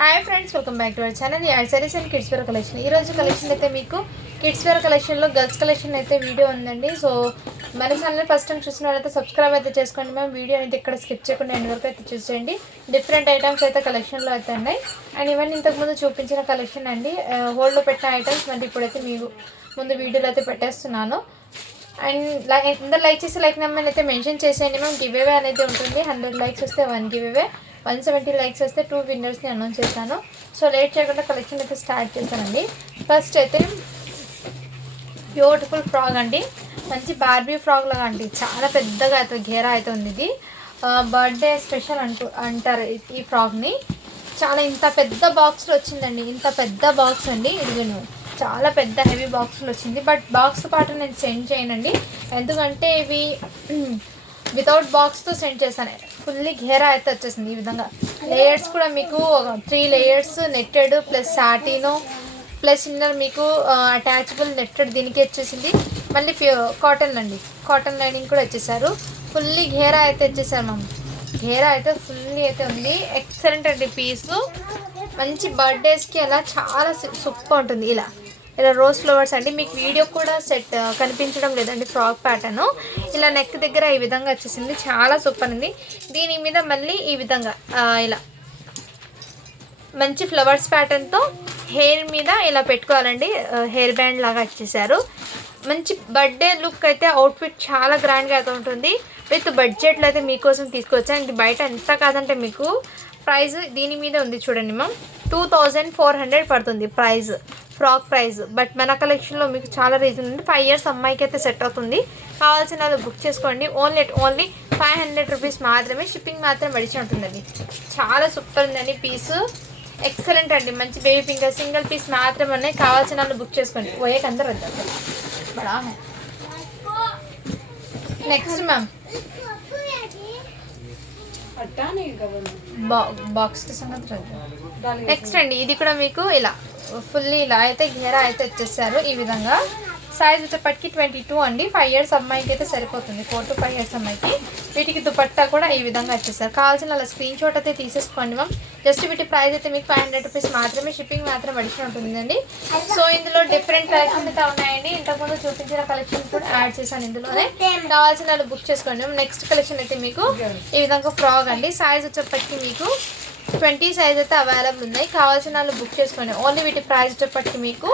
Hi friends, welcome back to our channel ad sarees and kids wear collection. ఈరోజు collection అయితే మీకు kids wear కలెక్షన్లో girls collection అయితే video ఉందండి. సో మన ఛానల్ ఫస్ట్ టైం చూసిన వాళ్ళైతే సబ్స్క్రైబ్ అయితే చేసుకోండి. మేము వీడియో అయితే ఇక్కడ స్కిప్ చేయకుండా ఎండ్ వరకు అయితే చూసేయండి. డిఫరెంట్ ఐటమ్స్ అయితే కలెక్షన్లో అయితే ఉన్నాయి. అండ్ ఇవన్నీ ఇంతకుముందు చూపించిన కలెక్షన్ అండి, హోల్డ్లో పెట్టిన ఐటమ్స్. మరి ఇప్పుడైతే మీకు ముందు వీడియోలో అయితే పెట్టేస్తున్నాను. అండ్ అందరు లైక్ చేసి లైక్ నెంబర్ అయితే మెన్షన్ చేసేయండి. మేము గివ్ అవే అనేది ఉంటుంది. 100 లైక్స్ వస్తే 1 గివ్ అవే, 170 లైక్స్ వస్తే 2 విన్నర్స్ని అనౌన్స్ చేశాను. సో లేట్ చేయకుండా కలెక్షన్ అయితే స్టార్ట్ చేశానండి. ఫస్ట్ అయితే బ్యూటిఫుల్ ఫ్రాక్ అండి, మంచి బార్బీ ఫ్రాక్ లాగా అండి, చాలా పెద్దగా అయితే ఘేరా అయితే ఉంది. ఇది బర్త్డే స్పెషల్ అంటారు ఈ ఫ్రాక్ని. చాలా ఇంత పెద్ద బాక్స్లో వచ్చిందండి, ఇంత పెద్ద బాక్స్ అండి. ఇదిగోను చాలా పెద్ద హెవీ బాక్స్లో వచ్చింది. బట్ బాక్స్తో పాటు నేను సెండ్ చేయనండి, ఎందుకంటే ఇవి వితౌట్ బాక్స్తో సెండ్ చేశాను. ఫుల్లీ ఘేరా అయితే వచ్చేసింది. ఈ విధంగా లేయర్స్ కూడా మీకు 3 layers netted plus సాటిను plus inner మీకు అటాచబుల్ నెట్టెడ్ దీనికి వచ్చేసింది. మళ్ళీ కాటన్ అండి, కాటన్ లైనింగ్ కూడా వచ్చేసారు. ఫుల్లీ ఘేరా అయితే వచ్చేసారు మ్యామ్. ఘేరా అయితే ఫుల్లీ అయితే ఉంది. ఎక్సలెంట్ అండి పీసు. మంచి బర్త్డేస్కి అలా చాలా సూపర్ ఉంటుంది. ఇలా రోజ్ ఫ్లవర్స్ అండి. మీకు వీడియో కూడా సెట్ కనిపించడం లేదండి. ఫ్రాక్ ప్యాటర్న్ ఇలా నెక్ దగ్గర ఈ విధంగా వచ్చేసింది, చాలా సూపర్ ఉంది. దీని మీద మళ్ళీ ఈ విధంగా ఇలా మంచి ఫ్లవర్స్ ప్యాటర్న్తో హెయిర్ మీద ఇలా పెట్టుకోవాలండి. హెయిర్ బ్యాండ్ లాగా వచ్చేసారు. మంచి బర్త్డే లుక్ అయితే అవుట్ఫిట్ చాలా గ్రాండ్గా అయితే ఉంటుంది. విత్ బడ్జెట్లో అయితే మీకోసం తీసుకొచ్చాను. ఇది బయట ఎంత కాదంటే మీకు ప్రైస్ దీని మీద ఉంది చూడండి మ్యామ్, 2400 పడుతుంది ప్రైస్, ఫ్రాక్ ప్రైస్. బట్ మన కలెక్షన్లో మీకు చాలా రీజన్ ఉంది. 5 ఇయర్స్ అమ్మాయికి అయితే సెట్ అవుతుంది. కావాల్సిన వాళ్ళు బుక్ చేసుకోండి. ఓన్లీ 500 రూపీస్ మాత్రమే. షిప్పింగ్ మాత్రం మడిచి ఉంటుందండి. చాలా సూపర్ ఉందండి పీసు, ఎక్సలెంట్ అండి. మంచి బేబీ పింక్ సింగిల్ పీస్ మాత్రమే ఉన్నాయి. కావాల్సిన వాళ్ళు బుక్ చేసుకోండి. పోయేకి అందరూ వద్దాం. బడా నెక్స్ట్ మ్యామ్ బాక్స్కి సంగతి. నెక్స్ట్ అండి, ఇది కూడా మీకు ఇలా ఫుల్లీ ఇలా అయితే ఘేరా అయితే వచ్చేసారు. ఈ విధంగా సైజ్ వచ్చేప్పటికి 22 అండి. 5 ఇయర్స్ అమ్మాయికి అయితే సరిపోతుంది, 4 to 5 ఇయర్స్ అమ్మాయికి. వీటికి దుపట్టా కూడా ఈ విధంగా వచ్చేసారు. కావాల్సిన అలా స్క్రీన్ షాట్ అయితే తీసేసుకోండి మ్యామ్. జస్ట్ వీటి ప్రైస్ అయితే మీకు 500 రూపీస్ మాత్రమే. షిప్పింగ్ మాత్రం అడిషన్ ఉంటుందండి. సో ఇందులో డిఫరెంట్ కలెక్షన్ అయితే ఉన్నాయండి. ఇంతకుముందు చూపించిన కలెక్షన్ కూడా యాడ్ చేశాను ఇందులోనే. కావాల్సిన వాళ్ళు బుక్ చేసుకోండి. నెక్స్ట్ కలెక్షన్ అయితే మీకు ఈ విధంగా ఫ్రాక్ అండి. సైజ్ వచ్చేప్పటికి మీకు 20 సైజ్ అయితే అవైలబుల్ ఉన్నాయి. కావాల్సిన వాళ్ళు బుక్ చేసుకోండి. ఓన్లీ వీటి ప్రైస్ వచ్చేప్పటికి మీకు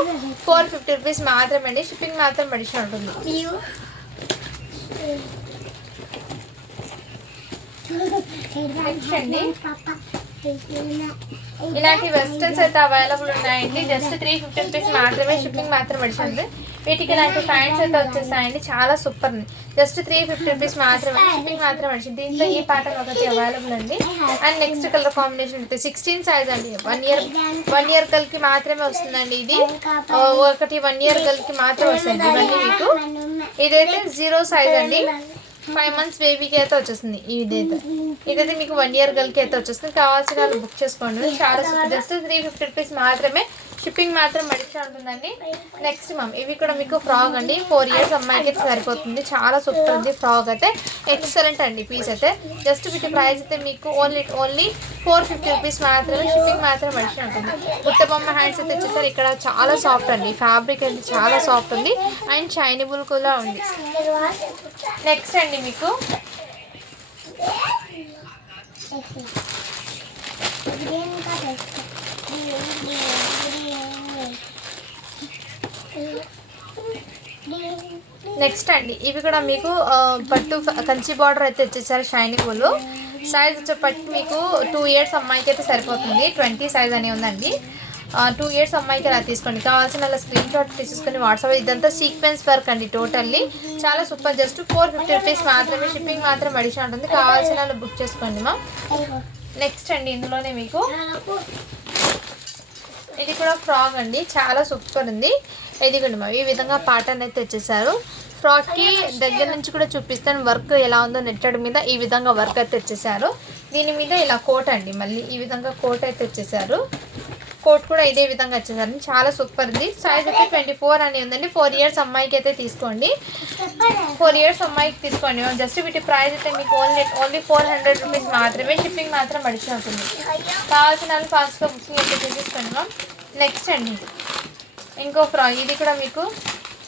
450 రూపీస్ మాత్రమే అండి. షిప్పింగ్ మాత్రం అడిషన్ ఉంటుంది. నెక్స్ట్ అండి, ఇలాంటి వెస్టర్న్స్ అయితే అవైలబుల్ ఉన్నాయండి. జస్ట్ 350 రూపీస్ మాత్రమే. షిప్పింగ్ మాత్రం పడుతుంది. వీటికి ఇలాంటి ప్యాంట్స్ అయితే వచ్చేస్తాయండి, చాలా సూపర్ ఉంది. జస్ట్ 350 రూపీస్ మాత్రమే. షిప్పింగ్ మాత్రం పడుతుంది. దీంట్లో ఈ ప్యాటర్న్ ఒకటి అవైలబుల్ అండి. అండ్ నెక్స్ట్ కలర్ కాంబినేషన్ అయితే 16 సైజ్ అండి. 1 ఇయర్ గర్ల్కి మాత్రమే వస్తుందండి. ఇది ఒకటి 1 ఇయర్ గర్ల్కి మాత్రమే వస్తుంది. ఇవన్నీ మీకు ఇదైతే 0 సైజ్ అండి. 5 మంత్స్ బేబీకి అయితే వచ్చేస్తుంది. ఇదైతే మీకు 1 ఇయర్ గర్ల్కి అయితే వచ్చేస్తుంది. కావాల్సిన వాళ్ళు బుక్ చేసుకోండి. చాలా సూపర్. జస్ట్ 350 రూపీస్ మాత్రమే. షిప్పింగ్ మాత్రం అడిషన్ ఉంటుందండి. నెక్స్ట్ మ్యామ్, ఇవి కూడా మీకు ఫ్రాక్ అండి. 4 ఇయర్స్ అమ్మాయికి అయితే సరిపోతుంది. చాలా సూపర్ ఉంది ఫ్రాక్ అయితే, ఎక్సలెంట్ అండి పీస్ అయితే. జస్ట్ వీటి ప్రైస్ అయితే మీకు ఓన్లీ 450 రూపీస్ మాత్రమే. షిప్పింగ్ మాత్రం అడిషన్ ఉంటుంది. బుట్టబొమ్మ హ్యాండ్స్ అయితే వచ్చేసరి ఇక్కడ చాలా సాఫ్ట్ అండి. ఫ్యాబ్రిక్ అయితే చాలా సాఫ్ట్ ఉంది అండ్ షైనబుల్ కూడా ఉంది. నెక్స్ట్ అండి మీకు ఇవి కూడా మీకు పట్టు కంచి బార్డర్ అయితే వచ్చేసారు. షైనింగ్ బుల్ సైజ్ వచ్చేపట్టి మీకు 2 ఇయర్స్ అమ్మాయికి అయితే సరిపోతుంది. 20 సైజ్ అని ఉందండి. 2 ఇయర్స్ అమ్మాయికి అలా తీసుకోండి. కావాల్సిన అలా స్క్రీన్ షాట్ తీసేసుకొని వాట్సాప్. ఇదంతా సీక్వెన్స్ వర్క్ అండి టోటల్లీ, చాలా సూపర్. జస్ట్ 450 రూపీస్ మాత్రమే. షిప్పింగ్ మాత్రం అడిషన్ ఉంటుంది. కావాల్సిన వాళ్ళు బుక్ చేసుకోండి మా. నెక్స్ట్ అండి, ఇందులోనే మీకు ఇది కూడా ఫ్రాక్ అండి, చాలా సూపర్ ఉంది. ఇది కూడా మా ఈ విధంగా ప్యాటర్న్ అయితే వచ్చేసారు. ఫ్రాక్కి దగ్గర నుంచి కూడా చూపిస్తాను వర్క్ ఎలా ఉందో. నెట్టెడ్ మీద ఈ విధంగా వర్క్ అయితే వచ్చేసారు. దీని మీద ఇలా కోట్ అండి, మళ్ళీ ఈ విధంగా కోట్ అయితే వచ్చేసారు. కోట్ కూడా ఇదే విధంగా వచ్చేసరికి చాలా సూపర్ ఉంది. సైజ్ అయితే 24 అని ఉందండి. 4 ఇయర్స్ అమ్మాయికి అయితే తీసుకోండి, 4 ఇయర్స్ అమ్మాయికి తీసుకోండి. జస్ట్ వీటి ప్రైస్ అయితే మీకు ఓన్లీ 400 రూపీస్ మాత్రమే. షిప్పింగ్ మాత్రం అడిషన్ అవుతుంది. కావాల్సిన వాళ్ళు ఫాస్ట్గా బుకింగ్ అయితే చేసేసుకోండి మ్యామ్. నెక్స్ట్ అండి ఇంకో ఫ్రాక్, ఇది కూడా మీకు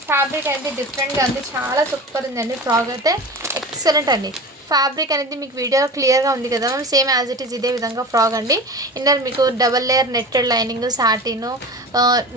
ఫ్యాబ్రిక్ అయితే డిఫరెంట్గా ఉంది, చాలా సూపర్ ఉందండి. ఫ్రాక్ అయితే ఎక్సలెంట్ అండి. ఫ్యాబ్రిక్ అనేది మీకు వీడియోలో క్లియర్గా ఉంది కదా ma'am, same as it is ఇదే విధంగా ఫ్రాక్ అండి. ఇన్నర్ మీకు double layer netted lining, satin,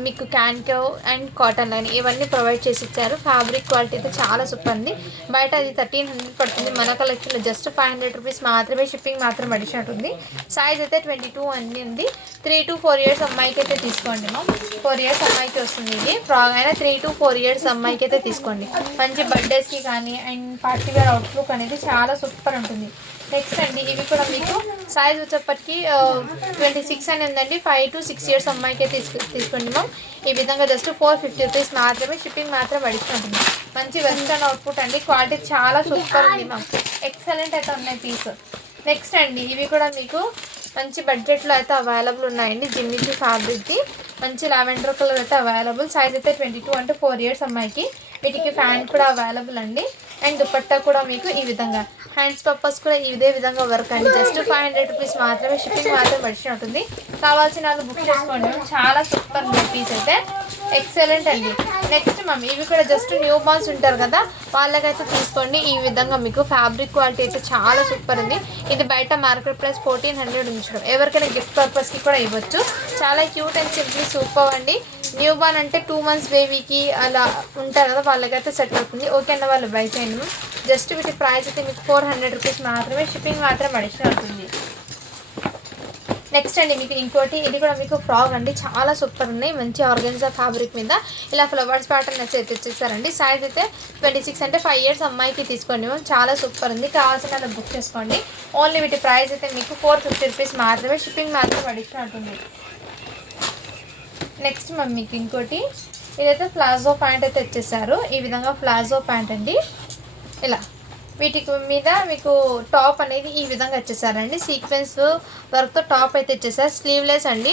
మీకు క్యాన్కో అండ్ కాటన్ లైన్ ఇవన్నీ ప్రొవైడ్ చేసి ఇచ్చారు. ఫ్యాబ్రిక్ క్వాలిటీ అయితే చాలా సూపర్ ఉంది. బయట అది 1300 పడుతుంది, మన కలెక్షన్లో జస్ట్ 500 రూపీస్ మాత్రమే. షిప్పింగ్ మాత్రం అడిషన్ ఉంటుంది. సైజ్ అయితే 22 అన్నీ ఉంది. 3 to 4 ఇయర్స్ అమ్మాయికి అయితే తీసుకోండి మ్యామ్. 4 ఇయర్స్ అమ్మాయికి వస్తుంది ఇది ఫ్రాక్ అయినా. 3 to 4 ఇయర్స్ అమ్మాయికి అయితే తీసుకోండి. మంచి బర్త్డేస్కి కానీ అండ్ పార్టీ వేర్ అవుట్లుక్ అనేది చాలా సూపర్ ఉంటుంది. నెక్స్ట్ అండి ఇవి కూడా మీకు సైజ్ వచ్చేప్పటికి 26 అని ఉందండి. 5 to 6 ఇయర్స్ అమ్మాయికి తీసుకోండి మ్యామ్. ఈ విధంగా జస్ట్ 450 రూపీస్ మాత్రమే. షిప్పింగ్ మాత్రం అడిషన్ ఉంటుంది. మంచి వెస్ట్రన్ అవుట్పుట్ అండి, క్వాలిటీ చాలా సూపర్ ఉంది మ్యామ్. ఎక్సలెంట్ అయితే ఉన్నాయి పీస్. నెక్స్ట్ అండి ఇవి కూడా మీకు మంచి బడ్జెట్లో అయితే అవైలబుల్ ఉన్నాయండి. జిమ్మిచీ ఫ్యాబ్రిక్ది మంచి లావెండర్ కలర్ అయితే అవైలబుల్. సైజ్ అయితే 22 అంటే 4 ఇయర్స్ అమ్మాయికి. వీటికి ఫ్యాన్ కూడా అవైలబుల్ అండి. అండ్ దుపట్టా కూడా మీకు ఈ విధంగా హ్యాండ్స్ పర్పస్ కూడా ఇదే విధంగా వర్క్ అండి. జస్ట్ 500 రూపీస్ మాత్రమే. షిప్పింగ్ మాత్రం అడిషన్ ఉంటుంది. కావాల్సిన వాళ్ళు బుక్ చేసుకోండి. చాలా సూపర్ ఉంది పీస్ అయితే, ఎక్సలెంట్ అండి. నెక్స్ట్ మ్యామ్ ఇవి కూడా జస్ట్ న్యూ బార్న్స్ ఉంటారు కదా వాళ్ళకైతే తీసుకోండి. ఈ విధంగా మీకు ఫ్యాబ్రిక్ క్వాలిటీ అయితే చాలా సూపర్ ఉంది. ఇది బయట మార్కెట్ ప్రైస్ 1400 ఉంచడం. ఎవరికైనా గిఫ్ట్ పర్పస్కి కూడా ఇవ్వచ్చు. చాలా క్యూట్ అండ్ సింప్లీ సూపర్ అండి. న్యూ బార్న్ అంటే 2 months బేబీకి అలా ఉంటారు కదా వాళ్ళకైతే సెట్ అవుతుంది. ఓకే అన్న వాళ్ళు బై చేయండి. జస్ట్ వీటి ప్రైస్ అయితే మీకు 400 రూపీస్ మాత్రమే. షిప్పింగ్ మాత్రం అడిషన్ అవుతుంది. నెక్స్ట్ అండి మీకు ఇంకోటి, ఇది కూడా మీకు ఫ్రాక్ అండి, చాలా సూపర్ ఉన్నాయి. మంచి ఆర్గెన్జా ఫ్యాబ్రిక్ మీద ఇలా ఫ్లవర్స్ ప్యాటర్న్ అయితే తెచ్చేసారండి. సైజ్ అయితే 26 అంటే 5 ఇయర్స్ అమ్మాయికి తీసుకోండి. చాలా సూపర్ ఉంది. కావాల్సిన వాళ్ళు బుక్ చేసుకోండి. ఓన్లీ వీటి ప్రైస్ అయితే మీకు 450 రూపీస్ మాత్రమే. షిప్పింగ్ మాత్రం అడిషన్ అవుతుంది. నెక్స్ట్ మీకు ఇంకోటి, ఇదైతే ప్లాజో ప్యాంట్ అయితే తెచ్చేసారు. ఈ విధంగా ప్లాజో ప్యాంట్ అండి. ఇలా వీటికి మీద మీకు టాప్ అనేది ఈ విధంగా వచ్చేసారండి. సీక్వెన్స్ వర్క్తో టాప్ అయితే వచ్చేసారు. స్లీవ్లెస్ అండి.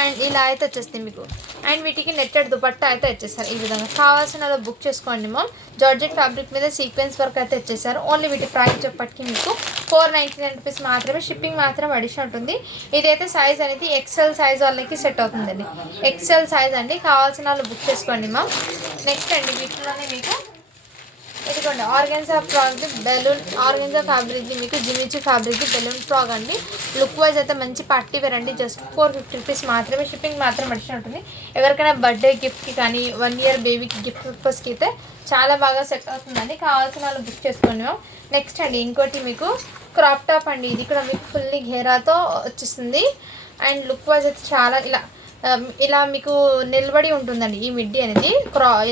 అండ్ ఇలా అయితే వచ్చేస్తుంది మీకు. అండ్ వీటికి నెట్టెడ్ దుపట్టా అయితే వచ్చేసారు. ఈ విధంగా కావాల్సిన బుక్ చేసుకోండి మ్యామ్. జార్జెట్ ఫ్యాబ్రిక్ మీద సీక్వెన్స్ వర్క్ అయితే వచ్చేసారు. ఓన్లీ వీటి ప్రైస్ చెప్పటికి మీకు 499 రూపీస్ మాత్రమే. షిప్పింగ్ మాత్రం అడిషన్ ఉంటుంది. ఇదైతే సైజ్ అనేది ఎక్సెల్ సైజ్ వాళ్ళకి సెట్ అవుతుందండి. ఎక్సెల్ సైజ్ అండి. కావాల్సిన వాళ్ళు బుక్ చేసుకోండి మ్యామ్. నెక్స్ట్ అండి వీటిలోనే మీకు ఇదిగోండి ఆర్గెన్జా ఫ్రాక్ బెలూన్, ఆర్గెన్జా ఫ్యాబ్రిక్ది మీకు జిమిచీ ఫ్యాబ్రిక్ది బెలూన్ ఫ్రాక్ అండి. లుక్ వైజ్ అయితే మంచి పార్టీ వేర్ అండి. జస్ట్ 450 రూపీస్ మాత్రమే. షిప్పింగ్ మాత్రం అడిషన్ ఉంటుంది. ఎవరికైనా బర్త్డే గిఫ్ట్కి కానీ 1 year బేబీకి గిఫ్ట్ పర్పస్కి అయితే చాలా బాగా సెట్ అవుతుందండి. కావాల్సిన వాళ్ళు బుక్ చేసుకోండి మ్యామ్. నెక్స్ట్ అండి ఇంకోటి మీకు క్రాప్ టాప్ అండి. ఇది కూడా మీకు ఫుల్లీ ఘేరాతో వచ్చేస్తుంది. అండ్ లుక్ వైజ్ అయితే చాలా ఇలా మీకు నిలబడి ఉంటుందండి ఈ మిడ్డీ అనేది.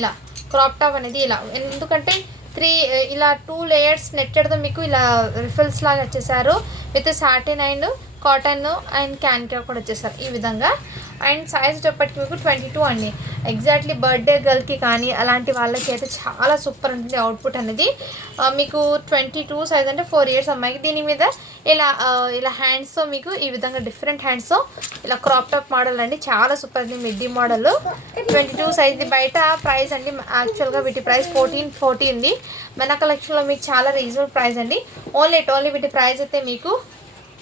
ఇలా క్రాప్ టాప్ అనేది ఇలా, ఎందుకంటే 3 ఇలా 2 layers నెట్టెడ్తో మీకు ఇలా రిఫిల్స్ లాగా వచ్చేసారు. With satin and cotton and క్యాన్కా కూడా వచ్చేసారు ఈ విధంగా. అండ్ సైజ్ వచ్చేప్పటికి మీకు 22 అండి. ఎగ్జాక్ట్లీ బర్త్డే గర్ల్కి కానీ అలాంటి వాళ్ళకి అయితే చాలా సూపర్ ఉంటుంది అవుట్పుట్ అనేది. మీకు 22 సైజ్ అంటే 4 ఇయర్స్ అమ్మాయికి. దీని మీద ఇలా హ్యాండ్స్తో మీకు ఈ విధంగా డిఫరెంట్ హ్యాండ్స్తో ఇలా క్రాప్ టాప్ మోడల్ అండి. చాలా సూపర్ ఉంది మిడ్డీ మోడల్. 22 సైజ్. బయట ప్రైస్ అండి యాక్చువల్గా వీటి ప్రైస్ 1440 ఉంది. మన కలెక్షన్లో మీకు చాలా రీజనబుల్ ప్రైస్ అండి. ఓన్లీ వీటి ప్రైస్ అయితే మీకు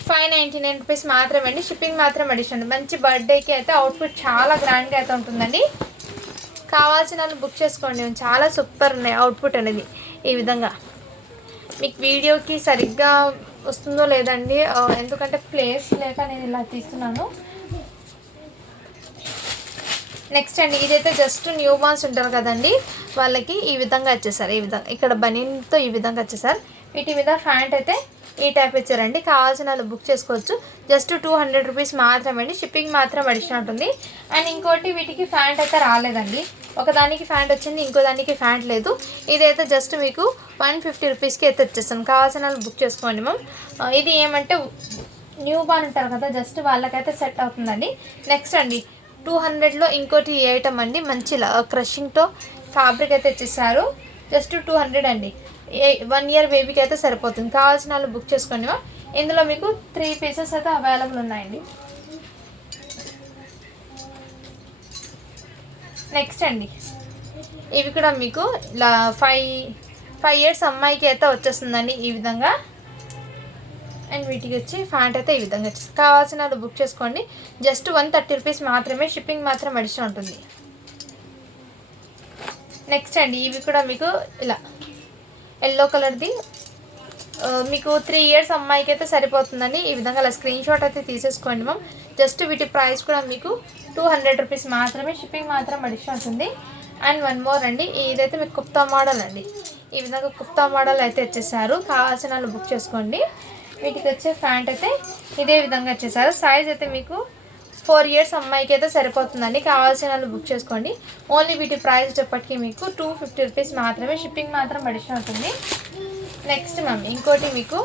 599 రూపీస్ మాత్రమే అండి. షిప్పింగ్ మాత్రం అడిషన్. మంచి బర్త్డేకి అయితే అవుట్ఫిట్ చాలా గ్రాండ్గా అయితే ఉంటుందండి. కావాల్సిన వాళ్ళు బుక్ చేసుకోండి. చాలా సూపర్ ఉన్నాయి అవుట్పుట్ అనేది. ఈ విధంగా మీకు వీడియోకి సరిగ్గా వస్తుందో లేదండి, ఎందుకంటే ప్లేస్ లేక నేను ఇలా తీస్తున్నాను. నెక్స్ట్ అండి ఇదైతే జస్ట్ న్యూ బార్న్స్ ఉంటారు కదండి వాళ్ళకి ఈ విధంగా వచ్చేసారు. ఈ విధంగా ఇక్కడ బనీన్తో ఈ విధంగా వచ్చేసారు. వీటి మీద ప్యాంట్ అయితే ఈ టైప్ ఇచ్చారండి. కావాల్సిన వాళ్ళు బుక్ చేసుకోవచ్చు. జస్ట్ 200 రూపీస్ మాత్రమే అండి. షిప్పింగ్ మాత్రం అడిషన్ ఉంటుంది. అండ్ ఇంకోటి వీటికి ప్యాంట్ అయితే రాలేదండి. ఒకదానికి ప్యాంట్ వచ్చింది, ఇంకో దానికి ప్యాంట్ లేదు. ఇదైతే జస్ట్ మీకు 150 రూపీస్కి అయితే వచ్చేస్తాను. కావాల్సిన వాళ్ళు బుక్ చేసుకోండి మ్యామ్. ఇది ఏమంటే న్యూ బార్న్ ఉంటారు కదా జస్ట్ వాళ్ళకైతే సెట్ అవుతుందండి. నెక్స్ట్ అండి 200లో ఇంకోటి ఐటమ్ అండి. మంచి క్రషింగ్తో ఫ్యాబ్రిక్ అయితే ఇచ్చేసారు. జస్ట్ 200 అండి. 1 year బేబీకి అయితే సరిపోతుంది. కావాల్సిన వాళ్ళు బుక్ చేసుకోండి మ్యామ్. ఇందులో మీకు 3 పీసెస్ అయితే అవైలబుల్ ఉన్నాయండి. నెక్స్ట్ అండి ఇవి కూడా మీకు ఇలా 5 years అమ్మాయికి అయితే వచ్చేస్తుందండి ఈ విధంగా. అండ్ వీటికి వచ్చి ప్యాంట్ అయితే ఈ విధంగా వచ్చేసి కావాల్సిన వాళ్ళు బుక్ చేసుకోండి. జస్ట్ 130 రూపీస్ మాత్రమే, షిప్పింగ్ మాత్రం అడిషనల్ ఉంటుంది. నెక్స్ట్ అండి ఇవి కూడా మీకు ఇలా ఎల్లో కలర్ది మీకు 3 years అమ్మాయికి అయితే సరిపోతుందండి. ఈ విధంగా అలా స్క్రీన్ షాట్ అయితే తీసేసుకోండి మ్యామ్. జస్ట్ వీటి ప్రైస్ కూడా మీకు 200 రూపీస్ మాత్రమే, షిప్పింగ్ మాత్రం అడిషనల్ ఉంటుంది. అండ్ వన్ మోర్ అండి, ఇదైతే మీకు కుప్తా మోడల్ అండి. ఈ విధంగా కుప్తా మోడల్ అయితే వచ్చేసారు. కావాల్సిన వాళ్ళు బుక్ చేసుకోండి. వీటికి వచ్చే ప్యాంట్ అయితే ఇదే విధంగా వచ్చేసారు. సైజ్ అయితే మీకు 4 years అమ్మాయికి అయితే సరిపోతుందండి. కావాల్సిన వాళ్ళు బుక్ చేసుకోండి. ఓన్లీ వీటి ప్రైస్ వచ్చేప్పటికి మీకు 250 రూపీస్ మాత్రమే, షిప్పింగ్ మాత్రం అడిషనల్ ఉంటుంది. నెక్స్ట్ మ్యామ్ ఇంకోటి మీకు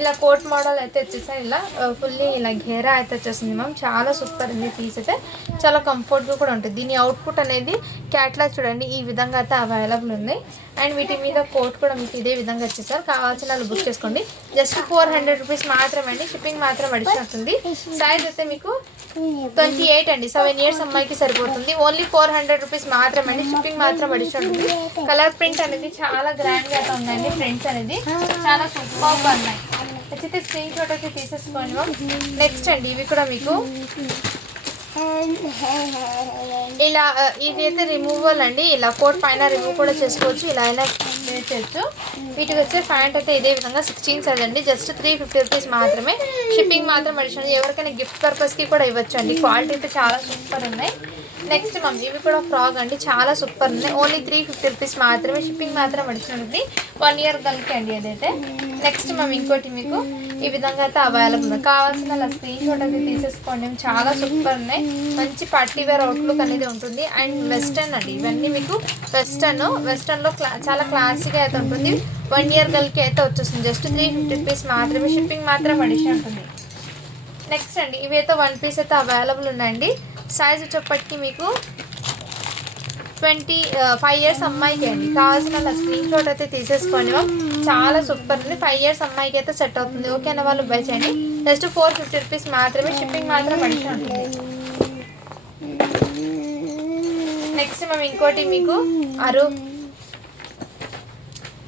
ఇలా కోట్ మోడల్ అయితే వచ్చేసాయి. ఇలా ఫుల్లీ ఇలా ఘేరా అయితే వచ్చేసింది మ్యామ్. చాలా సూపర్ ఉంది. పీస్ అయితే చాలా కంఫర్ట్గా కూడా ఉంటుంది. దీని అవుట్పుట్ అనేది క్యాట్లాగ్ చూడండి ఈ విధంగా అయితే అవైలబుల్ ఉంది. అండ్ వీటి మీద కోట్ కూడా మీకు ఇదే విధంగా వచ్చేసారు. కావాల్సిన వాళ్ళు బుక్ చేసుకోండి. జస్ట్ 400 రూపీస్ మాత్రమే అండి, షిప్పింగ్ మాత్రం అడిషన్ అవుతుంది. సైజ్ అయితే మీకు 28 అండి, 7 years అమ్మాయికి సరిపోతుంది. ఓన్లీ 400 రూపీస్ మాత్రమే అండి, షిప్పింగ్ మాత్రం అడిషన్ ఉంటుంది. కలర్ ప్రింట్ అనేది చాలా గ్రాండ్గా అయితే ఉందండి. ప్రింట్స్ అనేది చాలా సూపర్గా ఉన్నాయి. నచ్చితే స్క్రీన్ షాట్ అయితే తీసేసుకోండి. నెక్స్ట్ అండి ఇవి కూడా మీకు ఇలా ఇది అయితే రిమూవల్ అండి. ఇలా కోట్ పైన రిమూవ్ కూడా చేసుకోవచ్చు, ఇలా అయినా చేయొచ్చు. వీటికి వచ్చే ప్యాంట్ అయితే ఇదే విధంగా 16 సైజ్ అండి. జస్ట్ 350 రూపీస్ మాత్రమే, షిప్పింగ్ మాత్రం అడిషనల్. ఎవరికైనా గిఫ్ట్ పర్పస్కి కూడా ఇవ్వచ్చు అండి. క్వాలిటీ అయితే చాలా సూపర్ ఉన్నాయి. నెక్స్ట్ మ్యామ్ ఇవి కూడా ఫ్రాక్ అండి, చాలా సూపర్ ఉన్నాయి. ఓన్లీ 350 రూపీస్ మాత్రమే, షిప్పింగ్ మాత్రం అడిషనల్ ఉంది. 1 year గల్కి అండి అదైతే. నెక్స్ట్ మ్యామ్ ఇంకోటి మీకు ఈ విధంగా అయితే అవైలబుల్ ఉంది. కావాల్సిన అలా స్క్రీన్ షాట్ అయితే తీసేసుకోండి. చాలా సూపర్ ఉన్నాయి. మంచి పార్టీ వేర్ అవుట్లుక్ అనేది ఉంటుంది. అండ్ వెస్టర్న్ అండి, ఇవన్నీ మీకు వెస్టర్న్లో చాలా క్లాసీగా అయితే ఉంటుంది. 1 year గల్కి అయితే వచ్చేస్తుంది. జస్ట్ 350 రూపీస్ మాత్రమే, షిప్పింగ్ మాత్రం అడిషన్ ఉంటుంది. నెక్స్ట్ అండి ఇవి అయితే 1 piece అయితే అవైలబుల్ ఉన్నాయండి. సైజ్ వచ్చేప్పటికి మీకు 5 years అమ్మాయికి అండి. కావాల్సిన వాళ్ళ స్క్రీన్ షాట్ అయితే తీసేసుకోండి మ్యామ్. చాలా సూపర్ ఉంది. 5 years అమ్మాయికి అయితే సెట్ అవుతుంది. ఓకేనా వాళ్ళు బై చేయండి. జస్ట్ 450 రూపీస్ మాత్రమే, షిప్పింగ్ మాత్రం అడిషన్ ఉంటుంది. నెక్స్ట్ మ్యామ్ ఇంకోటి మీకు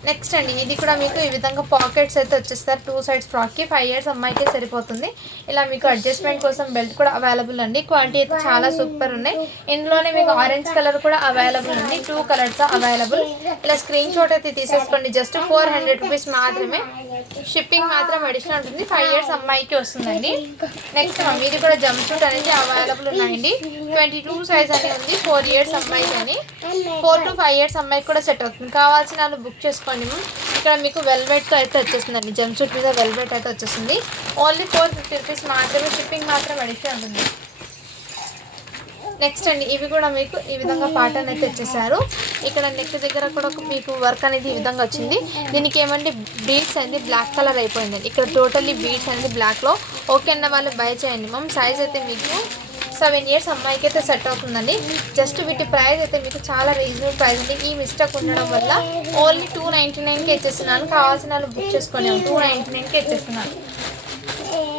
నెక్స్ట్ అండి ఇది కూడా మీకు ఈ విధంగా పాకెట్స్ అయితే వచ్చేస్తారు. 2 sides ఫ్రాక్కి 5 years అమ్మాయికి సరిపోతుంది. ఇలా మీకు అడ్జస్ట్మెంట్ కోసం బెల్ట్ కూడా అవైలబుల్ అండి. క్వాంటిటీ అయితే చాలా సూపర్ ఉన్నాయి. ఇందులోనే మీకు ఆరెంజ్ కలర్ కూడా అవైలబుల్ ఉంది. 2 colors అవైలబుల్. ఇలా స్క్రీన్ షాట్ అయితే తీసేసుకోండి. జస్ట్ 400 రూపీస్ మాత్రమే, షిప్పింగ్ మాత్రం అడిషనల్ ఉంటుంది. 5 years అమ్మాయికి వస్తుందండి. నెక్స్ట్ మ్యామ్ ఇది కూడా జంప్ సూట్ అనేది అవైలబుల్ ఉన్నాయండి. 22 size అని ఉంది. 4 years అమ్మాయికి అని, 4 to 5 years అమ్మాయికి కూడా సెట్ అవుతుంది. కావాల్సిన వాళ్ళు బుక్ చేసుకోండి. ఇక్కడ మీకు వెల్వెట్తో అయితే వచ్చేస్తుందండి. జంప్ సూట్ మీద వెల్వెట్ అయితే వచ్చేస్తుంది. ఓన్లీ 450 రూపీస్ మాత్రమే, షిప్పింగ్ మాత్రం అడిషన్ ఉంటుంది. నెక్స్ట్ అండి ఇవి కూడా మీకు ఈ విధంగా పాటర్న్ అయితే వచ్చేసారు. ఇక్కడ నెక్ దగ్గర కూడా మీకు వర్క్ అనేది ఈ విధంగా వచ్చింది. దీనికి ఏమంటే బీడ్స్ అనేది బ్లాక్ కలర్ అయిపోయిందండి. ఇక్కడ టోటల్లీ బీడ్స్ అనేది బ్లాక్లో. ఓకే అన్న వాళ్ళు బై చేయండి మ్యామ్. సైజ్ అయితే మీకు 7 years అమ్మాయికి అయితే సెట్ అవుతుందండి. జస్ట్ వీటి ప్రైస్ అయితే మీకు చాలా రీజనబుల్ ప్రైస్ అండి. ఈ మిస్టేక్ ఉండడం వల్ల ఓన్లీ 299కి ఇచ్చేస్తున్నాను. కావాల్సిన వాళ్ళు బుక్ చేసుకోండి. 299కి ఇచ్చేస్తున్నాను.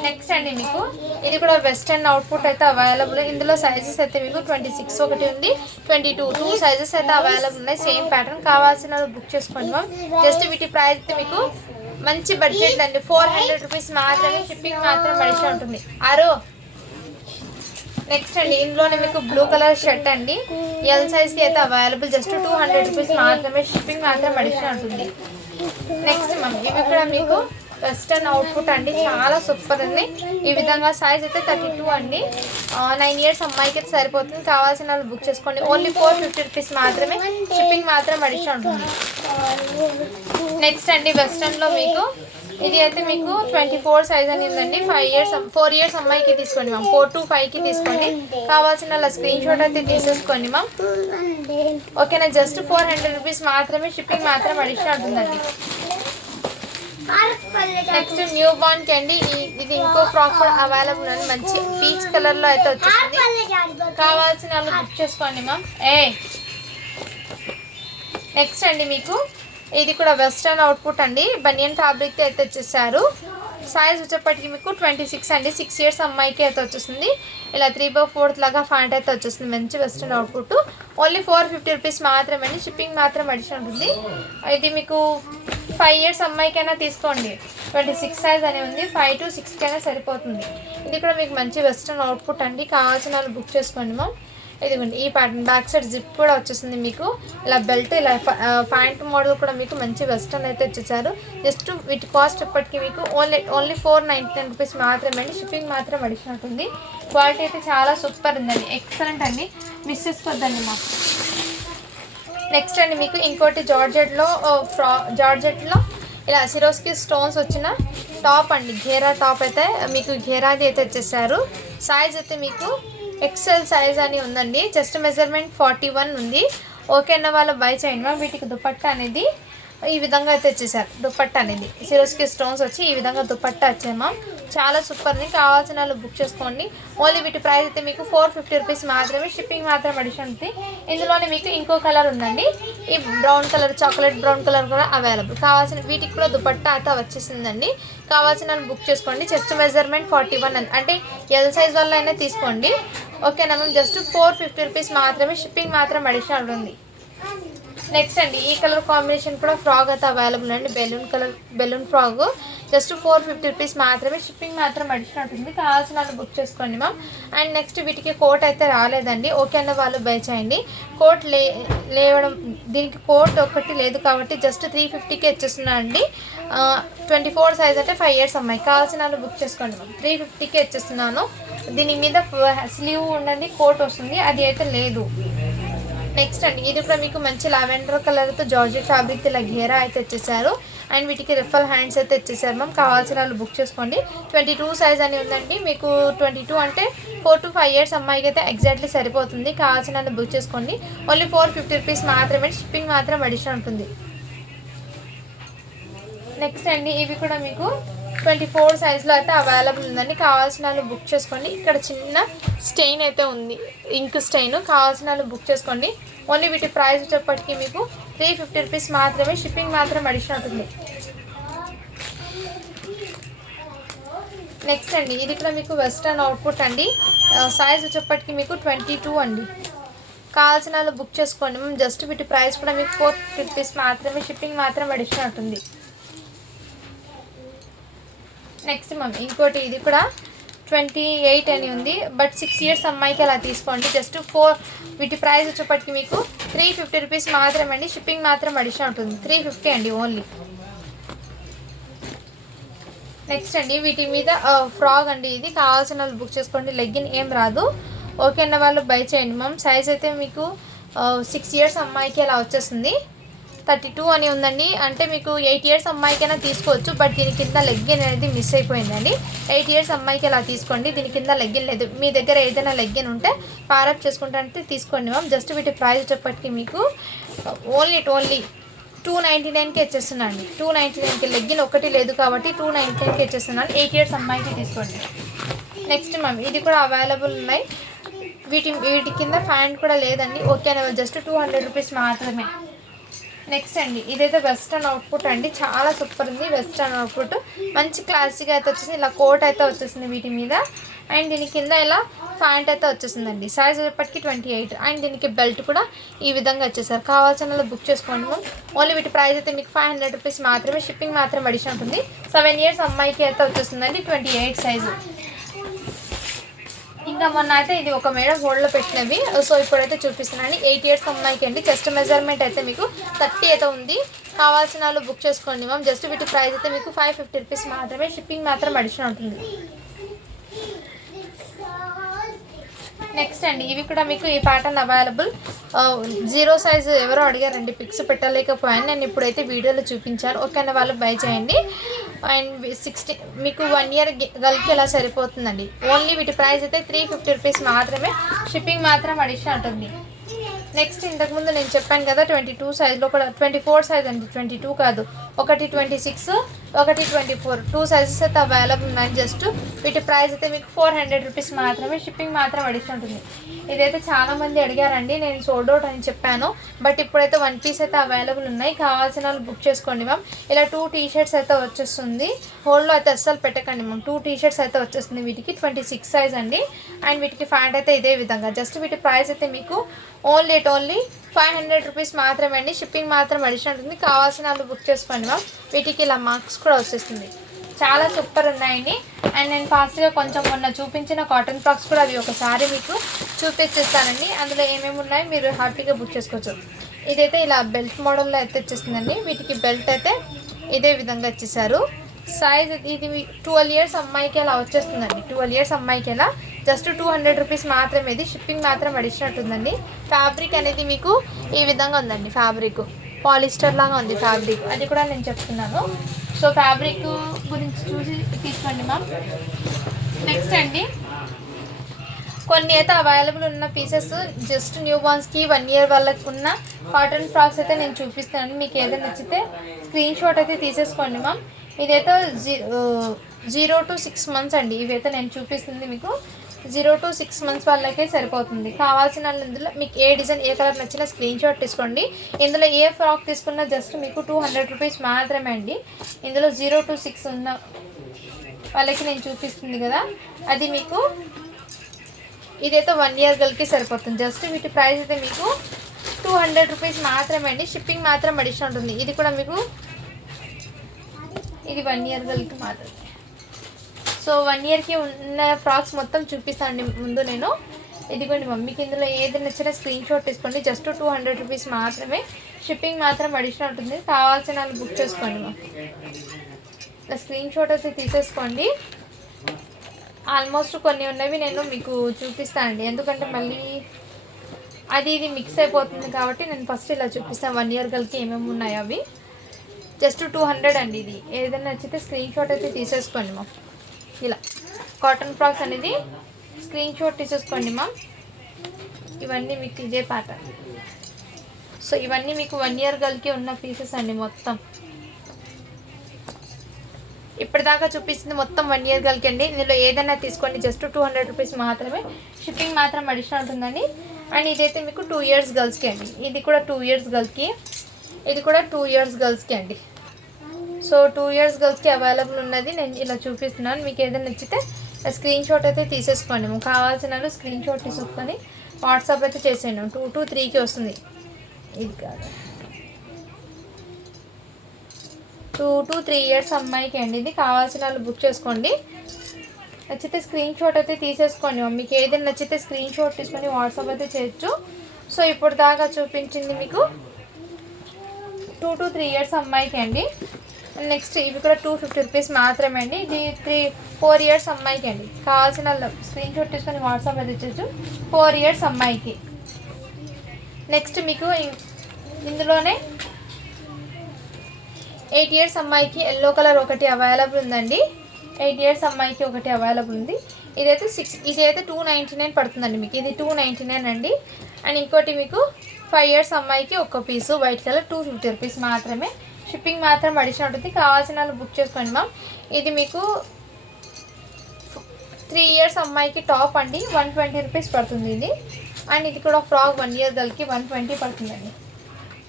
నెక్స్ట్ అండి మీకు ఇది కూడా వెస్టర్న్ అవుట్పుట్ అయితే అవైలబుల్. ఇందులో సైజెస్ అయితే మీకు 26 ఒకటి ఉంది, 22 2 sizes అయితే అవైలబుల్ ఉన్నాయి. Same pattern. కావాల్సిన వాళ్ళు బుక్ చేసుకోండి మ్యామ్. జస్ట్ వీటి ప్రైస్ అయితే మీకు మంచి బడ్జెట్ అండి. 400 రూపీస్ మాత్రమే, షిప్పింగ్ మాత్రం అడిషన్ ఉంటుంది. నెక్స్ట్ అండి ఇందులోనే మీకు బ్లూ కలర్ షర్ట్ అండి, ఎల్ సైజ్కి అయితే అవైలబుల్. జస్ట్ 200 రూపీస్ మాత్రమే, షిప్పింగ్ మాత్రం అడిషన్ ఉంటుంది. నెక్స్ట్ మ్యామ్ ఇవి కూడా మీకు వెస్టర్న్ అవుట్పుట్ అండి, చాలా సూపర్ ఉంది. ఈ విధంగా సైజ్ అయితే 32 అండి. 9 years అమ్మాయికి అయితే సరిపోతుంది. కావాల్సిన వాళ్ళు బుక్ చేసుకోండి. ఓన్లీ 450 రూపీస్ మాత్రమే, షిప్పింగ్ మాత్రం అడిషన్ ఉంటుంది. నెక్స్ట్ అండి వెస్టర్న్లో మీకు ఇది అయితే మీకు 24 size అని ఉందండి. 4 years అమ్మాయికి తీసుకోండి మ్యామ్. 4 to 5కి తీసుకోండి. కావాల్సిన అలా స్క్రీన్ షాట్ అయితే తీసేసుకోండి మ్యామ్. ఓకేనా. జస్ట్ 400 రూపీస్ మాత్రమే, షిప్పింగ్ మాత్రం అడిషన్ ఉంటుందండి. నెక్స్ట్ న్యూ బార్న్కి అండి ఇది ఇంకో ఫ్రాక్ కూడా అవైలబుల్ ఉంది. మంచి పీచ్ కలర్లో అయితే వచ్చేసింది. కావాల్సిన వాళ్ళు బుక్ చేసుకోండి మ్యామ్. నెక్స్ట్ అండి మీకు ఇది కూడా వెస్టర్న్ అవుట్పుట్ అండి. బనియన్ ఫ్యాబ్రిక్ అయితే వచ్చేసారు. సైజ్ వచ్చేప్పటికి మీకు 26 అండి. 6 ఇయర్స్ అమ్మాయికి అయితే వచ్చేస్తుంది. ఇలా 3/4 లాగా ఫ్యాంట్ అయితే వచ్చేస్తుంది. మంచి వెస్ట్రన్ అవుట్పుట్. ఓన్లీ 450 రూపీస్ మాత్రమే అండి. షిప్పింగ్ మాత్రం అడిషన్ ఉంటుంది. ఇది మీకు 5 ఇయర్స్ అమ్మాయికైనా తీసుకోండి. 26 సైజ్ అని ఉంది. 5 to 6 కైనా సరిపోతుంది. ఇది కూడా మీకు మంచి వెస్ట్రన్ అవుట్పుట్ అండి. కావాల్సిన వాళ్ళు బుక్ చేసుకోండి మ్యామ్. ఇదిగోండి ఈ ప్యాటర్న్ బ్యాక్ సైడ్ జిప్ కూడా వచ్చేసింది మీకు. ఇలా బెల్ట్ ఇలా ప్యాంట్ మోడల్ కూడా మీకు మంచి వెస్ట్రన్ అయితే ఇచ్చేసారు. జస్ట్ వీటి కాస్ట్ ఇప్పటికి మీకు ఓన్లీ 499 రూపీస్ మాత్రమే అండి. షిప్పింగ్ మాత్రం అడిషన్ ఉంటుంది. క్వాలిటీ అయితే చాలా సూపర్ ఉందండి. ఎక్సలెంట్ అండి. మిస్ చేసుకోవద్దండి మాకు. నెక్స్ట్ అండి మీకు ఇంకోటి జార్జెట్లో ఇలా సిరోస్కి స్టోన్స్ వచ్చిన టాప్ అండి. ఘేరా టాప్ అయితే మీకు ఘేరాది అయితే వచ్చేసారు. సైజ్ అయితే మీకు ఎక్సెల్ సైజ్ అని ఉందండి. చెస్ట్ మెజర్మెంట్ 41 ఉంది. ఓకే అన్న వాళ్ళు బై చేయండి మ్యామ్. వీటికి దుపట్టా అనేది ఈ విధంగా అయితే వచ్చేసారు. దుపట్టా అనేది సిరోస్కి స్టోన్స్ వచ్చి ఈ విధంగా దుపట్టా వచ్చాయి మ్యామ్. చాలా సూపర్ని. కావాల్సిన వాళ్ళు బుక్ చేసుకోండి. ఓన్లీ వీటి ప్రైస్ అయితే మీకు 450 రూపీస్ మాత్రమే. షిప్పింగ్ మాత్రం అడిషన్ ఉంది. ఇందులోనే మీకు ఇంకో కలర్ ఉందండి. ఈ brown colour, chocolate brown colour కూడా అవైలబుల్. కావాల్సిన వీటికి కూడా దుపట్టా అయితే వచ్చేసిందండి. కావాల్సిన వాళ్ళు బుక్ చేసుకోండి. చెస్ట్ మెజర్మెంట్ 41 అంటే ఎల్ సైజ్ వల్ల అయినా తీసుకోండి. ఓకేనా మ్యామ్. జస్ట్ 450 రూపీస్ మాత్రమే. షిప్పింగ్ మాత్రం అడిషనల్ ఉంది. నెక్స్ట్ అండి ఈ కలర్ కాంబినేషన్ కూడా ఫ్రాక్ అయితే అవైలబుల్ అండి. బెలూన్ ఫ్రాక్ జస్ట్ 450 రూపీస్ మాత్రమే. షిప్పింగ్ మాత్రం అడిషనల్ ఉంటుంది. కావాల్సిన వాళ్ళు బుక్ చేసుకోండి మ్యామ్. అండ్ నెక్స్ట్ వీటికి కోట్ అయితే రాలేదండి. ఓకే అన్న వాళ్ళు బై చేయండి. కోట్ లేవడం దీనికి కోట్ ఒకటి లేదు కాబట్టి జస్ట్ 350కి ఇచ్చేస్తున్నా అండి. 24 సైజ్ అంటే 5 ఇయర్స్ అమ్మాయి. కావాల్సిన వాళ్ళు బుక్ చేసుకోండి మ్యామ్. 350కి ఇచ్చేస్తున్నాను. దీని మీద స్లీవ్ ఉండండి, కోట్ వస్తుంది. అది అయితే లేదు. నెక్స్ట్ అండి ఇది కూడా మీకు మంచి లావెండర్ కలర్తో జార్జెట్ ఫ్యాబ్రిక్ ఇలా ఘేరా అయితే ఇచ్చేసారు. అండ్ వీటికి రిఫల్ హ్యాండ్స్ అయితే ఇచ్చేసారు మ్యామ్. కావాల్సిన వాళ్ళు బుక్ చేసుకోండి. 22 సైజ్ అని ఉందండి. మీకు 22 అంటే 4 to 5 ఇయర్స్ అమ్మాయికి అయితే ఎగ్జాక్ట్లీ సరిపోతుంది. కావాల్సిన వాళ్ళు బుక్ చేసుకోండి. ఓన్లీ 450 రూపీస్ మాత్రమే. షిప్పింగ్ మాత్రం అడిషన్ ఉంటుంది. నెక్స్ట్ అండి ఇవి కూడా మీకు 24 సైజ్లో అయితే అవైలబుల్ ఉందండి. కావాల్సిన వాళ్ళు బుక్ చేసుకోండి. ఇక్కడ చిన్న స్టెయిన్ అయితే ఉంది, ఇంక్ స్టెయిన్. కావాల్సిన వాళ్ళు బుక్ చేసుకోండి. ఓన్లీ వీటి ప్రైస్ వచ్చేప్పటికి మీకు 350 రూపీస్ మాత్రమే. షిప్పింగ్ మాత్రం అడిషన్ అవుతుంది. నెక్స్ట్ అండి ఇది కూడా మీకు వెస్ట్రన్ అవుట్పుట్ అండి. సైజ్ వచ్చేప్పటికి మీకు 22 అండి. కావాల్సిన వాళ్ళు బుక్ చేసుకోండి మేము. జస్ట్ వీటి ప్రైస్ కూడా మీకు 450 రూపీస్ మాత్రమే. షిప్పింగ్ మాత్రం అడిషన్ అవుతుంది. నెక్స్ట్ మ్యామ్ ఇంకోటి ఇది కూడా 28 అని ఉంది. బట్ 6 ఇయర్స్ అమ్మాయికి అలా తీసుకోండి. జస్ట్ వీటి ప్రైస్ వచ్చేప్పటికి మీకు 350 రూపీస్ మాత్రమే అండి. షిప్పింగ్ మాత్రం అడిషన్ ఉంటుంది. 350 అండి ఓన్లీ. నెక్స్ట్ అండి వీటి మీద ఫ్రాక్ అండి. ఇది కావాల్సిన వాళ్ళు బుక్ చేసుకోండి. లెగ్గిన్ ఏం రాదు. ఓకే అన్న వాళ్ళు బై చేయండి మ్యామ్. సైజ్ అయితే మీకు 6 ఇయర్స్ అమ్మాయికి అలా వచ్చేస్తుంది. 32 అని ఉందండి. అంటే మీకు 8 ఇయర్స్ అమ్మాయికైనా తీసుకోవచ్చు. బట్ దీని కింద లెగ్గిన్ అనేది మిస్ అయిపోయిందండి. 8 ఇయర్స్ అమ్మాయికి అలా తీసుకోండి. దీని కింద లెగ్గిన్ లేదు. మీ దగ్గర ఏదైనా లెగ్గిన్ ఉంటే పారప్ చేసుకుంటే తీసుకోండి మ్యామ్. జస్ట్ వీటి ప్రైస్ వచ్చేప్పటికి మీకు ఓన్లీ 299కి ఇచ్చేస్తున్నాను. 299కి లెగ్గిన్ ఒకటి లేదు కాబట్టి 299కి ఇచ్చేస్తున్నాను. 8 ఇయర్స్ అమ్మాయికి తీసుకోండి. నెక్స్ట్ మ్యామ్ ఇది కూడా అవైలబుల్ ఉన్నాయి. వీటి కింద ఫ్యాంట్ కూడా లేదండి. ఓకే జస్ట్ 200 రూపీస్ మాత్రమే. నెక్స్ట్ అండి ఇదైతే వెస్ట్రన్ అవుట్పుట్ అండి. చాలా సూపర్ ఉంది వెస్ట్రన్ అవుట్పుట్. మంచి క్లాసిక్గా అయితే వచ్చేసింది. ఇలా కోట్ అయితే వచ్చేసింది వీటి మీద. అండ్ దీని కింద ఇలా ప్యాంట్ అయితే వచ్చేసిందండి. సైజ్ వచ్చేప్పటికి 28. అండ్ దీనికి బెల్ట్ కూడా ఈ విధంగా వచ్చేసారు. కావాల్సిన వాళ్ళు బుక్ చేసుకోండి మ్యామ్. ఓన్లీ వీటి ప్రైస్ అయితే మీకు 500 రూపీస్ మాత్రమే. షిప్పింగ్ మాత్రం అడిషన్ ఉంటుంది. 7 ఇయర్స్ అమ్మాయికి అయితే వచ్చేసిందండి. 28 సైజు. ఇంకా మొన్న అయితే ఇది ఒక మేడం హోల్డ్లో పెట్టినవి. సో ఇప్పుడైతే చూపిస్తున్నాను. 8 ఇయర్స్ అమ్మాయికి అండి. చెస్ట్ మెజర్మెంట్ అయితే మీకు 30 అయితే ఉంది. కావాల్సిన వాళ్ళు బుక్ చేసుకోండి మ్యామ్. జస్ట్ వీటి ప్రైస్ అయితే మీకు 550 రూపీస్ మాత్రమే. షిప్పింగ్ మాత్రం అడిషన్ ఉంటుంది. నెక్స్ట్ అండి ఇవి కూడా మీకు ఈ ప్యాటర్న్ అవైలబుల్. 0 సైజు ఎవరో అడిగారండి, పిక్స్ పెట్టలేకపోయాను. నేను ఇప్పుడైతే వీడియోలో చూపించాను. ఓకేనా వాళ్ళు బై చేయండి. అండ్ 60 మీకు 1 ఇయర్ గర్ల్కి ఎలా సరిపోతుందండి. ఓన్లీ వీటి ప్రైస్ అయితే 350 రూపీస్ మాత్రమే. షిప్పింగ్ మాత్రం అడిషన్ ఉంటుంది. నెక్స్ట్ ఇంతకుముందు నేను చెప్పాను కదా 22 సైజ్లో కూడా 24 సైజ్ అండి, 22 కాదు, ఒకటి 26 ఒకటి 24 2 సైజెస్ అయితే అవైలబుల్ ఉన్నాయి. జస్ట్ వీటి ప్రైస్ అయితే మీకు 400 రూపీస్ మాత్రమే, షిప్పింగ్ మాత్రం అడిషన్ ఉంటుంది. ఇదైతే చాలామంది అడిగారండి, నేను సోల్డ్ అవుట్ అని చెప్పాను. బట్ ఇప్పుడైతే 1 పీస్ అయితే అవైలబుల్ ఉన్నాయి, కావాల్సిన వాళ్ళు బుక్ చేసుకోండి మ్యామ్. ఇలా 2 టీషర్ట్స్ అయితే వచ్చేస్తుంది, హోల్లో అయితే అస్సలు పెట్టకండి మ్యామ్. 2 టీషర్ట్స్ అయితే వచ్చేస్తుంది, వీటికి 26 సైజ్ అండి. అండ్ వీటికి ప్యాంట్ అయితే ఇదే విధంగా. జస్ట్ వీటి ప్రైస్ అయితే మీకు ఓన్లీ 500 రూపీస్ మాత్రమే అండి, షిప్పింగ్ మాత్రం అడిషన్ ఉంటుంది. కావాల్సిన వాళ్ళు బుక్ చేసుకోండి మ్యామ్. వీటికి ఇలా మార్క్స్ కూడా వచ్చేస్తుంది, చాలా సూపర్ ఉన్నాయండి. అండ్ నేను ఫాస్ట్గా కొంచెం మొన్న చూపించిన కాటన్ ఫ్రాక్స్ కూడా అవి ఒకసారి మీకు చూపించేస్తానండి. అందులో ఏమేమి ఉన్నాయో మీరు హ్యాపీగా బుక్ చేసుకోవచ్చు. ఇదైతే ఇలా బెల్ట్ మోడల్లో అయితే వచ్చేస్తుందండి. వీటికి బెల్ట్ అయితే ఇదే విధంగా ఇచ్చేసారు. సైజ్ ఇది 12 ఇయర్స్ అమ్మాయికి అలా వచ్చేస్తుందండి, 12 ఇయర్స్ అమ్మాయికి అలా. జస్ట్ 200 రూపీస్ మాత్రమే, ఇది షిప్పింగ్ మాత్రం అడిషన్ ఉంటుందండి. ఫ్యాబ్రిక్ అనేది మీకు ఈ విధంగా ఉందండి, ఫ్యాబ్రిక్ పాలిస్టర్ లాగా ఉంది ఫ్యాబ్రిక్, అది కూడా నేను చెప్తున్నాను. సో ఫ్యాబ్రిక్ గురించి చూసి తీసుకోండి మ్యామ్. నెక్స్ట్ అండి, కొన్ని అయితే అవైలబుల్ ఉన్న పీసెస్ జస్ట్ న్యూ బార్న్స్కి 1 ఇయర్ వాళ్ళకు ఉన్న కాటన్ ఫ్రాక్స్ అయితే నేను చూపిస్తాను. మీకు ఏదైనా నచ్చితే స్క్రీన్ షాట్ అయితే తీసేసుకోండి మ్యామ్. ఇదైతే 0 to 6 months అండి. ఇవైతే నేను చూపిస్తుంది మీకు 0 to 6 months వాళ్ళకే సరిపోతుంది. కావాల్సిన ఇందులో మీకు ఏ డిజైన్ ఏ కలర్ నచ్చినా స్క్రీన్ షాట్ తీసుకోండి. ఇందులో ఏ ఫ్రాక్ తీసుకున్నా జస్ట్ మీకు 200 రూపీస్ మాత్రమే అండి. ఇందులో 0 to 6 ఉన్న వాళ్ళకి నేను చూపిస్తుంది కదా, అది మీకు ఇదైతే 1 ఇయర్ గర్ల్కి సరిపోతుంది. జస్ట్ వీటి ప్రైస్ అయితే మీకు 200 రూపీస్ మాత్రమే అండి, షిప్పింగ్ మాత్రం అడిషన్ ఉంటుంది. ఇది కూడా మీకు ఇది 1 ఇయర్ గర్ల్కి మాత్రమే. సో 1 ఇయర్కి ఉన్న ఫ్రాక్స్ మొత్తం చూపిస్తానండి ముందు నేను. ఇదిగోండి మమ్మీకి ఇందులో ఏది నచ్చినా స్క్రీన్ షాట్ తీసుకోండి. జస్ట్ 200 రూపీస్ మాత్రమే, షిప్పింగ్ మాత్రం అడిషన్ ఉంటుంది. కావాల్సిన వాళ్ళు బుక్ చేసుకోండి మ్యామ్. ఇలా స్క్రీన్ షాట్ అయితే తీసేసుకోండి. ఆల్మోస్ట్ కొన్ని ఉన్నవి నేను మీకు చూపిస్తానండి, ఎందుకంటే మళ్ళీ అది ఇది మిక్స్ అయిపోతుంది కాబట్టి నేను ఫస్ట్ ఇలా చూపిస్తాను 1 ఇయర్ గర్ల్కి ఏమేమి ఉన్నాయో అవి. జస్ట్ 200 అండి. ఇది ఏదైనా నచ్చితే స్క్రీన్ షాట్ అయితే తీసేసుకోండి మ్యామ్. ఇలా కాటన్ ఫ్రాక్స్ అనేది స్క్రీన్ షాట్ తీసేసుకోండి మ్యామ్. ఇవన్నీ మీకు ఇదే ప్యాటర్న్. సో ఇవన్నీ మీకు 1 ఇయర్ గర్ల్కి ఉన్న పీసెస్ అండి మొత్తం. ఇప్పటిదాకా చూపిస్తుంది మొత్తం 1 ఇయర్ గర్ల్కి అండి. ఇందులో ఏదైనా తీసుకోండి, జస్ట్ 200 రూపీస్ మాత్రమే, షిప్పింగ్ మాత్రం అడిషనల్ ఉంటుందండి. అండ్ ఇదైతే మీకు 2 ఇయర్స్ గర్ల్స్కి అండి. ఇది కూడా 2 ఇయర్స్ గర్ల్కి, ఇది కూడా 2 ఇయర్స్ గర్ల్స్కి అండి. సో 2 ఇయర్స్ గర్ల్స్కి అవైలబుల్ ఉన్నది నేను ఇలా చూపిస్తున్నాను. మీకు ఏదైనా నచ్చితే స్క్రీన్ షాట్ అయితే తీసేసుకోండి. కావాల్సిన వాళ్ళు స్క్రీన్ షాట్ తీసుకొని వాట్సాప్ అయితే చేసేయండి. 2 to 3కి వస్తుంది. ఇది కాదు 2 to 3 ఇయర్స్ అమ్మాయికి అండి. ఇది కావాల్సిన వాళ్ళు బుక్ చేసుకోండి. నచ్చితే స్క్రీన్ షాట్ అయితే తీసేసుకోండి. మీకు ఏదైనా నచ్చితే స్క్రీన్ షాట్ తీసుకొని వాట్సాప్ అయితే చేయొచ్చు. సో ఇప్పుడు దాకా చూపించింది మీకు 2 to 3 ఇయర్స్ అమ్మాయికి అండి. నెక్స్ట్ ఇవి కూడా 250 రూపీస్ మాత్రమే అండి. ఇది 4 ఇయర్స్ అమ్మాయికి అండి. కావాల్సిన స్క్రీన్ షాట్ తీసుకొని వాట్సాప్ అయితే చేయొచ్చు 4 ఇయర్స్ అమ్మాయికి. నెక్స్ట్ మీకు ఇందులోనే 8 ఇయర్స్ అమ్మాయికి ఎల్లో కలర్ ఒకటి అవైలబుల్ ఉందండి. 8 ఇయర్స్ అమ్మాయికి ఒకటి అవైలబుల్ ఉంది. ఇదైతే 299 పడుతుందండి మీకు. ఇది 299 అండి. అండ్ ఇంకోటి మీకు 5 ఇయర్స్ అమ్మాయికి ఒక పీసు వైట్ కలర్ 250 రూపీస్ మాత్రమే, షిప్పింగ్ మాత్రం అడిషన్ ఉంటుంది. కావాల్సిన వాళ్ళు బుక్ చేసుకోండి మ్యామ్. ఇది మీకు 3 ఇయర్స్ అమ్మాయికి టాప్ అండి, 120 రూపీస్ పడుతుంది ఇది. అండ్ ఇది కూడా ఫ్రాక్ 1 ఇయర్ గర్ల్కి 120 పడుతుందండి.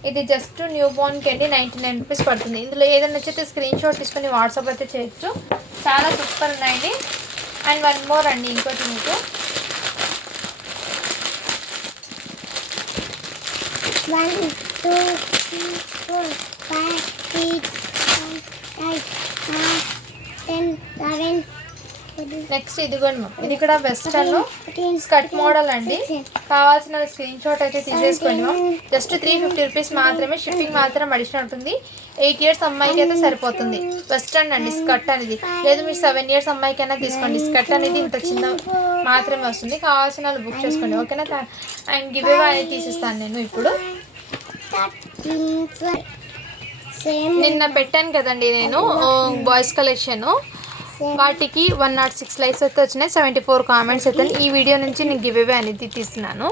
ఇది జస్ట్ న్యూ బోర్న్కి అండి 99 రూపీస్ పడుతుంది. ఇందులో ఏదైనా నచ్చితే స్క్రీన్ షాట్ తీసుకొని వాట్సాప్ అయితే చేయొచ్చు. చాలా సూపర్ ఉన్నాయండి. అండ్ 1 మోర్ అండి, ఇంకోటి మీకు 1 2 3 4 5 6 7 8 9 10 11. నెక్స్ట్ ఇదిగోండి మ్యామ్. ఇది కూడా వెస్టర్న్ స్కర్ట్ మోడల్ అండి. కావాల్సిన స్క్రీన్ షాట్ అయితే తీసేసుకోండి మ్యామ్. జస్ట్ 350 రూపీస్ మాత్రమే, షిప్పింగ్ మాత్రం అడిషనల్ ఉంటుంది. 8 ఇయర్స్ అమ్మాయికి అయితే సరిపోతుంది. వెస్టర్న్ అండి స్కర్ట్ అనేది. లేదు మీరు 7 ఇయర్స్ అమ్మాయికైనా తీసుకోండి. స్కర్ట్ అనేది ఇంత చిన్న మాత్రమే వస్తుంది. కావాల్సిన వాళ్ళు బుక్ చేసుకోండి ఓకేనా. అండ్ గివ్ అవే అనేది తీసిస్తాను నేను ఇప్పుడు. నిన్న పెట్టాను కదండి నేను బాయ్స్ కలెక్షన్, వాటికి 106 లైక్స్ అయితే వచ్చినాయి, 74 కామెంట్స్ అయితే. ఈ వీడియో నుంచి నేను గివ్ అవే అనేది తీస్తున్నాను.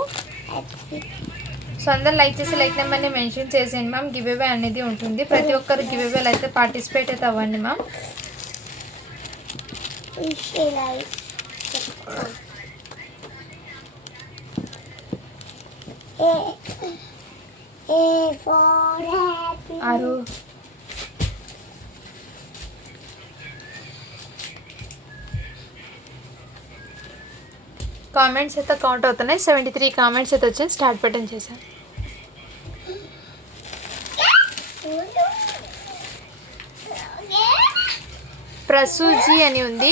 సో అందరు లైక్ చేసి లైక్ నెంబర్ని మెన్షన్ చేసేయండి మ్యామ్. గివ్ అవే అనేది ఉంటుంది, ప్రతి ఒక్కరు గివ్ అవేలు అయితే పార్టిసిపేట్ అయితే అవ్వండి మ్యామ్. A for happy. ఆరు కామెంట్స్ అయితే కౌంట్ అవుతున్నాయి. 73 కామెంట్స్ అయితే వచ్చాయి. స్టార్ట్ బటన్ చేశాను. ప్రసూజీ అని ఉంది.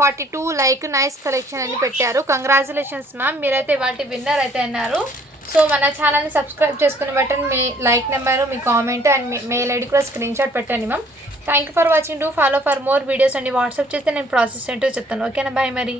42 లైక్ నైస్ కలెక్షన్ అని పెట్టారు. కంగ్రాచులేషన్స్ మ్యామ్, మీరైతే వాటి విన్నర్ అయితే అన్నారు. సో మన ఛానల్ని సబ్స్క్రైబ్ చేసుకుని button, me like number, me comment and me mail ID కూడా స్క్రీన్ షాట్ పెట్టండి ma'am. Thank you for watching. Do follow for more videos అండి. వాట్సాప్ చేస్తే నేను ప్రాసెస్ ఏంటో చెప్తాను. ఓకేనా, బాయ్ మరి.